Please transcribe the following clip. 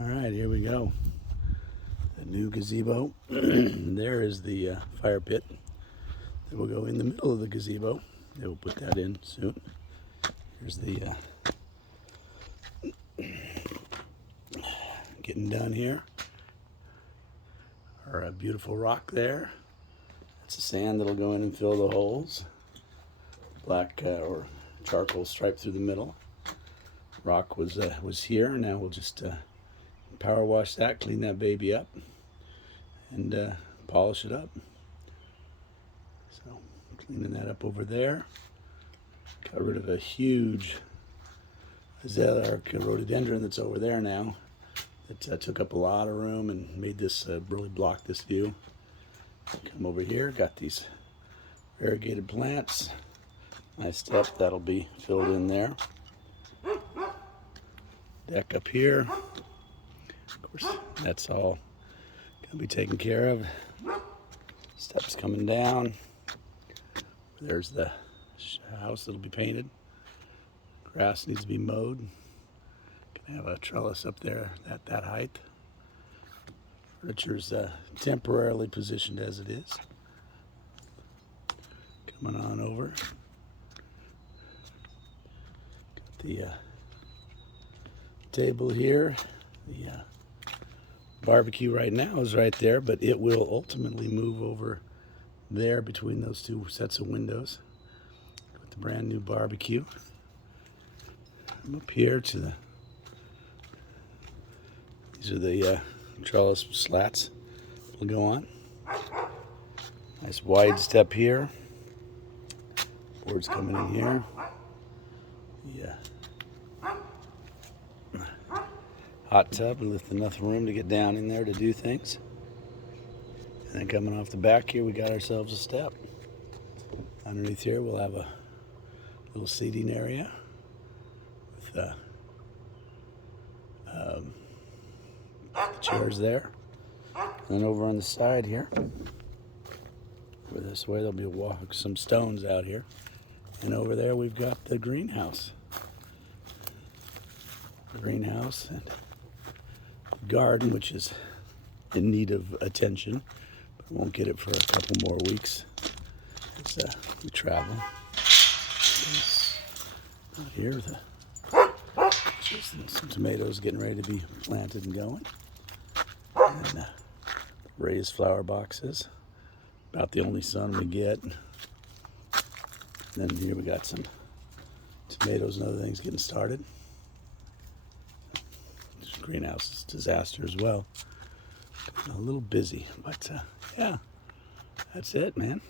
All right, here we go. The new gazebo. There is the fire pit that will go in the middle of the gazebo. They will put that in soon. Here's the getting done here. Our beautiful rock there. That's the sand that'll go in and fill the holes. Black or charcoal stripe through the middle. Rock was here. Now we'll just power wash that, clean that baby up, and polish it up. So cleaning that up over there. Got rid of a huge azalea or rhododendron that's over there now. It took up a lot of room and made this really block this view. Come over here, got these variegated plants. Nice step, that'll be filled in there. Deck up here. Of course, that's all gonna be taken care of. Steps coming down. There's the house that'll be painted. Grass needs to be mowed. Gonna have a trellis up there at that height. Furniture's temporarily positioned as it is. Coming on over. Got the table here. The barbecue right now is right there, but it will ultimately move over there between those two sets of windows. With the brand new barbecue. I'm up here to the, these are the trellis slats will go on. Nice wide step here. Boards coming in here. Yeah. Hot tub with enough room to get down in there to do things. And then coming off the back here, we got ourselves a step. Underneath here, we'll have a little seating area with chairs there. And then over on the side here, over this way, there'll be some stones out here. And over there, we've got the greenhouse. The greenhouse and garden, which is in need of attention, but won't get it for a couple more weeks as we travel. Out here, some tomatoes getting ready to be planted and going. And raised flower boxes, about the only sun we get. And then here we got some tomatoes and other things getting started. Greenhouse is a disaster as well. A little busy, but yeah, that's it, man.